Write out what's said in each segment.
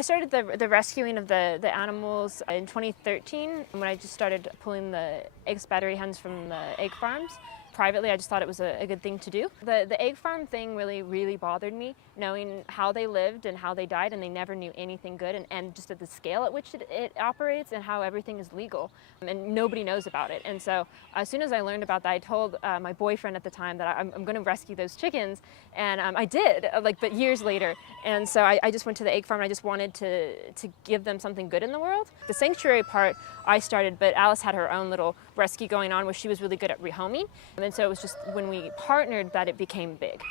I started the rescuing of the animals in 2013 when I just started pulling the egg spattery hens from the egg farms. Privately, I just thought it was a good thing to do. The egg farm thing really bothered me, knowing how they lived and how they died, and they never knew anything good, and just at the scale at which it operates and how everything is legal, and nobody knows about it. And so as soon as I learned about that, I told my boyfriend at the time that I'm going to rescue those chickens, and I did, but years later. And so I just went to the egg farm, and I just wanted to give them something good in the world. The sanctuary part I started, but Alice had her own little rescue going on where she was really good at rehoming. And so it was just when we partnered that it became big.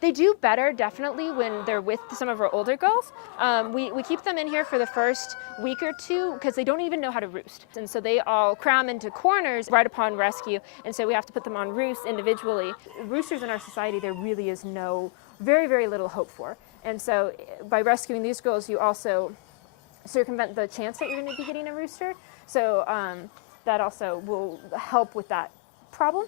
They do better, definitely, when they're with some of our older girls. We keep them in here for the first week or two because they don't even know how to roost. And so they all cram into corners right upon rescue. And so we have to put them on roosts individually. Roosters in our society, there really is very little hope for. And so by rescuing these girls, you also circumvent the chance that you're going to be getting a rooster. So that also will help with that problem.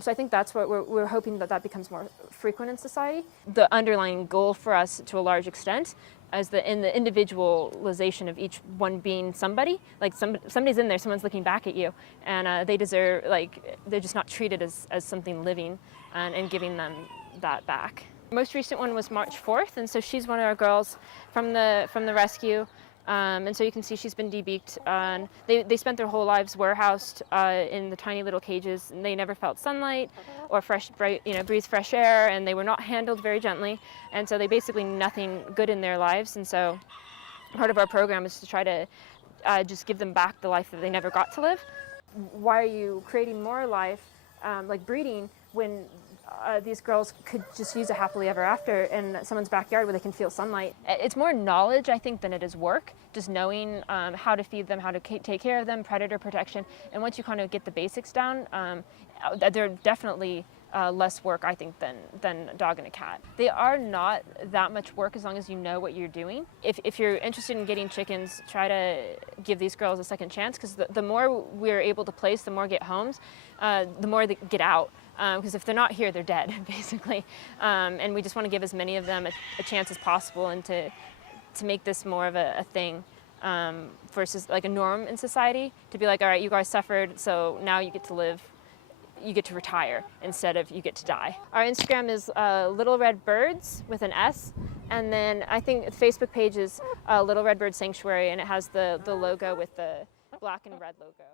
So I think that's what we're hoping that becomes more frequent in society. The underlying goal for us, to a large extent, is in the individualization of each one being somebody. Like somebody's in there, someone's looking back at you, and they deserve, they're just not treated as something living, and giving them that back. The most recent one was March 4th, and so she's one of our girls from the rescue. And so you can see she's been debeaked. They spent their whole lives warehoused in the tiny little cages, and they never felt sunlight or breathed fresh air, and they were not handled very gently. And so they basically nothing good in their lives. And so part of our program is to try to just give them back the life that they never got to live. Why are you creating more life, like breeding, when these girls could just use a happily ever after in someone's backyard where they can feel sunlight? It's more knowledge, I think, than it is work. Just knowing how to feed them, how to take care of them, predator protection. And once you kind of get the basics down, they're definitely less work, I think, than a dog and a cat. They are not that much work as long as you know what you're doing. If you're interested in getting chickens, try to give these girls a second chance, because the more we're able to place, the more get homes, the more they get out. Because if they're not here, they're dead, basically. And we just want to give as many of them a chance as possible, and to make this more of a thing versus like a norm in society. To be like, all right, you guys suffered, so now you get to live. You get to retire instead of you get to die. Our Instagram is Little Red Birds with an S, and then I think the Facebook page is Little Red Bird Sanctuary, and it has the logo with the black and red logo.